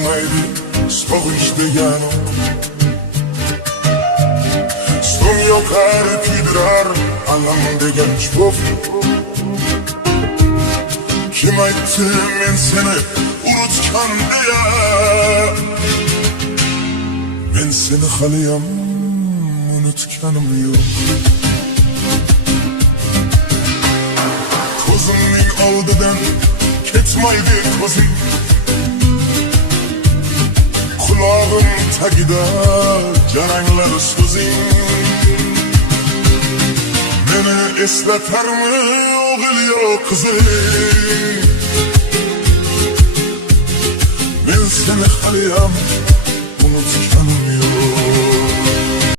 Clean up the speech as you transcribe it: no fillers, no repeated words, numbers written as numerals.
bilmeydi soğuş deganim. Son yokar kuydirar anam degan çok. Kim aytdı men seni unutkan diye? Men seni haliyam unutkanım yok. Ko'zimning oldidan ketmaydi ko'zing, qulog'im tagida jaranglar so'zing. Meni eslatarmi o'g'il yo qizing? Men seni haliyam unutkanım